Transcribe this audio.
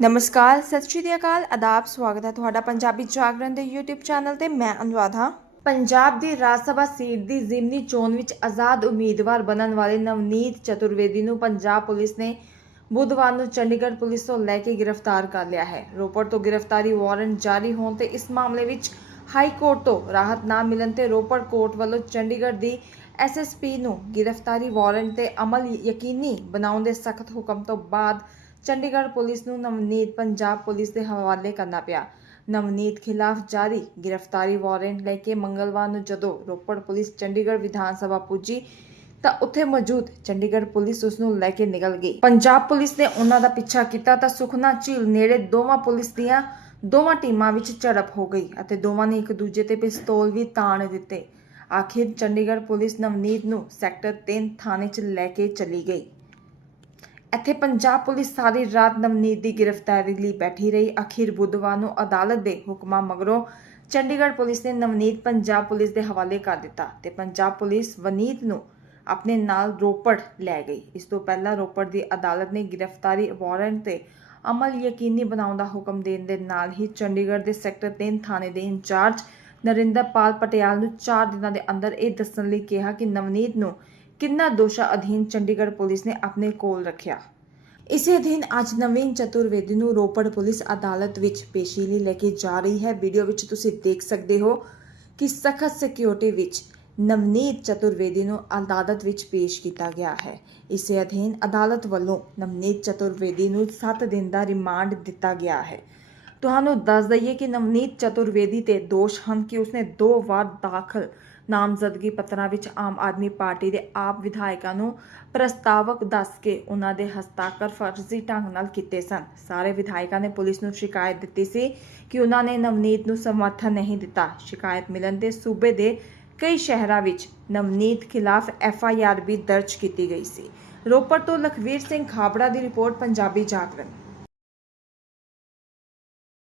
ਨਮਸਕਾਰ, ਸਤਿ ਸ਼੍ਰੀ ਅਕਾਲ ਆਦਾਬ ਸਵਾਗਤ ਹੈ ਤੁਹਾਡਾ ਪੰਜਾਬੀ ਜਾਗਰਣ ਦੇ YouTube ਚੈਨਲ ਤੇ, ਮੈਂ ਅਨੁਰਾਧਾ ਪੰਜਾਬ ਦੀ ਰਾਜ ਸਭਾ ਸੀਟ ਦੀ ਜ਼ਿਮਨੀ ਚੋਣ ਵਿੱਚ ਆਜ਼ਾਦ ਉਮੀਦਵਾਰ ਬਣਨ ਵਾਲੇ ਨਵਨੀਤ ਚਤੁਰਵੇਦੀ ਨੂੰ ਪੰਜਾਬ ਪੁਲਿਸ ਨੇ ਬੁੱਧਵਾਰ ਨੂੰ ਚੰਡੀਗੜ੍ਹ ਪੁਲਿਸ ਤੋਂ ਲੈ ਕੇ ਗ੍ਰਿਫਤਾਰ ਕਰ ਲਿਆ ਹੈ। ਰੋਪੜ ਤੋਂ ਗ੍ਰਿਫਤਾਰੀ ਵਾਰੰਟ ਜਾਰੀ ਹੋਣ ਤੇ ਇਸ ਮਾਮਲੇ ਵਿੱਚ ਹਾਈ ਕੋਰਟ ਤੋਂ ਰਾਹਤ ਨਾ ਮਿਲਣ ਤੇ ਰੋਪੜ ਕੋਰਟ ਵੱਲੋਂ ਚੰਡੀਗੜ੍ਹ ਦੀ ਐਸਐਸਪੀ ਨੂੰ ਗ੍ਰਿਫਤਾਰੀ ਵਾਰੰਟ ਤੇ ਅਮਲ ਯਕੀਨੀ ਬਣਾਉਣ ਦੇ ਸਖਤ ਹੁਕਮ ਤੋਂ ਬਾਅਦ ਚੰਡੀਗੜ੍ਹ ਪੁਲਿਸ ਨੂੰ ਨਵਨੀਤ ਪੰਜਾਬ ਪੁਲਿਸ ਦੇ ਹਵਾਲੇ ਕਰਨਾ ਪਿਆ। ਨਵਨੀਤ ਖਿਲਾਫ ਜਾਰੀ ਗ੍ਰਿਫਤਾਰੀ ਵਾਰੰਟ ਲੈ ਕੇ ਮੰਗਲਵਾਰ ਨੂੰ ਜਦੋਂ ਰੋਪੜ ਪੁਲਿਸ ਚੰਡੀਗੜ੍ਹ ਵਿਧਾਨ ਸਭਾ ਪੁੱਜੀ, ਤਾਂ ਉੱਥੇ ਮੌਜੂਦ ਚੰਡੀਗੜ੍ਹ ਪੁਲਿਸ ਉਸ ਨੂੰ ਲੈ ਕੇ ਨਿਕਲ ਗਈ। ਪੰਜਾਬ ਪੁਲਿਸ ਨੇ ਉਹਨਾਂ ਦਾ ਪਿੱਛਾ ਕੀਤਾ ਤਾਂ ਸੁਖਨਾ ਝੀਲ ਨੇੜੇ ਦੋਵਾਂ ਪੁਲਿਸ ਦੀਆਂ ਦੋਵਾਂ ਟੀਮਾਂ ਵਿੱਚ ਝੜਪ ਹੋ ਗਈ ਅਤੇ ਦੋਵਾਂ ਨੇ ਇੱਕ ਦੂਜੇ ਤੇ ਪਿਸਤੌਲ ਵੀ ਤਾਣ ਦਿੱਤੇ। ਆਖਿਰ ਚੰਡੀਗੜ੍ਹ ਪੁਲਿਸ ਨਵਨੀਤ ਨੂੰ ਸੈਕਟਰ 3 ਥਾਣੇ 'ਚ ਲੈ ਕੇ ਚਲੀ ਗਈ। ਇੱਥੇ ਪੰਜਾਬ ਪੁਲਿਸ ਸਾਰੀ ਰਾਤ ਨਵਨੀਤ ਦੀ ਗ੍ਰਿਫਤਾਰੀ ਲਈ ਬੈਠੀ ਰਹੀ। ਅਖੀਰ ਬੁੱਧਵਾਰ ਨੂੰ ਅਦਾਲਤ ਦੇ ਹੁਕਮਾਂ ਮਗਰੋਂ ਚੰਡੀਗੜ੍ਹ ਪੁਲਿਸ ਨੇ ਨਵਨੀਤ ਪੰਜਾਬ ਪੁਲਿਸ ਦੇ ਹਵਾਲੇ ਕਰ ਦਿੱਤਾ ਤੇ ਪੰਜਾਬ ਪੁਲਿਸ ਵਨੀਤ ਨੂੰ ਆਪਣੇ ਨਾਲ ਰੋਪੜ ਲੈ ਗਈ। ਇਸ ਤੋਂ ਪਹਿਲਾਂ ਰੋਪੜ ਦੀ ਅਦਾਲਤ ਨੇ ਗ੍ਰਿਫਤਾਰੀ ਵਾਰੰਟ ਤੇ ਅਮਲ ਯਕੀਨੀ ਬਣਾਉਣ ਦਾ ਹੁਕਮ ਦੇਣ ਦੇ ਨਾਲ ਹੀ ਚੰਡੀਗੜ੍ਹ ਦੇ ਸੈਕਟਰ 3 ਥਾਣੇ ਦੇ ਇੰਚਾਰਜ ਨਰਿੰਦਰਪਾਲ ਪਟਿਆਲ ਨੂੰ 4 ਦਿਨਾਂ ਦੇ ਅੰਦਰ ਇਹ ਦੱਸਣ ਲਈ ਕਿਹਾ ਕਿ ਨਵਨੀਤ ਨੂੰ ਕਿੰਨਾ ਦੋਸ਼ਾ ਅਧੀਨ ਚੰਡੀਗੜ੍ਹ ਪੁਲਿਸ ਨੇ ਆਪਣੇ ਕੋਲ ਰੱਖਿਆ? ਇਸੇ ਅਧੀਨ ਅੱਜ ਨਵੀਨ ਚਤੁਰਵੇਦੀ ਨੂੰ ਰੋਪੜ ਪੁਲਿਸ ਅਦਾਲਤ ਵਿੱਚ ਪੇਸ਼ੀ ਲਈ ਲੈ ਕੇ ਜਾ ਰਹੀ ਹੈ। ਵੀਡੀਓ ਵਿੱਚ ਤੁਸੀਂ ਦੇਖ ਸਕਦੇ ਹੋ ਕਿ ਸਖਤ ਸਿਕਿਉਰਿਟੀ ਵਿੱਚ ਨਵਨੀਤ ਚਤੁਰਵੇਦੀ ਨੂੰ ਅਦਾਲਤ ਵਿੱਚ ਪੇਸ਼ ਕੀਤਾ ਗਿਆ ਹੈ। ਇਸੇ ਅਧੀਨ ਅਦਾਲਤ ਵੱਲੋਂ ਨਵਨੀਤ ਚਤੁਰਵੇਦੀ ਨੂੰ 7 ਦਿਨ ਦਾ ਰਿਮਾਂਡ ਦਿੱਤਾ ਗਿਆ ਹੈ। ਤੁਹਾਨੂੰ ਦੱਸ ਦਈਏ ਕਿ ਨਵਨੀਤ ਚਤੁਰਵੇਦੀ ਤੇ ਦੋਸ਼ ਹਨ ਕਿ ਉਸਨੇ ਦੋ ਵਾਰ ਦਾਖਲ ਨਾਮਜ਼ਦਗੀ ਪੱਤਰਾਂ ਵਿੱਚ ਆਮ ਆਦਮੀ ਪਾਰਟੀ ਦੇ ਆਪ ਵਿਧਾਇਕਾਂ ਨੂੰ ਪ੍ਰਸਤਾਵਕ ਦੱਸ ਕੇ ਉਹਨਾਂ ਦੇ ਹਸਤਾਖਰ ਫਰਜ਼ੀ ਢੰਗ ਨਾਲ ਕੀਤੇ ਸਨ। ਸਾਰੇ ਵਿਧਾਇਕਾਂ ਨੇ ਪੁਲਿਸ ਨੂੰ ਸ਼ਿਕਾਇਤ ਦਿੱਤੀ ਸੀ ਕਿ ਉਹਨਾਂ ਨੇ ਨਵਨੀਤ ਨੂੰ ਸਮਰਥਨ ਨਹੀਂ ਦਿੱਤਾ। ਸ਼ਿਕਾਇਤ ਮਿਲਣ ਤੇ ਸੂਬੇ ਦੇ ਕਈ ਸ਼ਹਿਰਾਂ ਵਿੱਚ ਨਵਨੀਤ ਖਿਲਾਫ ਐਫ ਆਈ ਆਰ ਵੀ ਦਰਜ ਕੀਤੀ ਗਈ ਸੀ। ਰੋਪੜ ਤੋਂ ਲਖਵੀਰ ਸਿੰਘ ਖਾਬੜਾ ਦੀ ਰਿਪੋਰਟ, ਪੰਜਾਬੀ ਜਾਗਰਣ।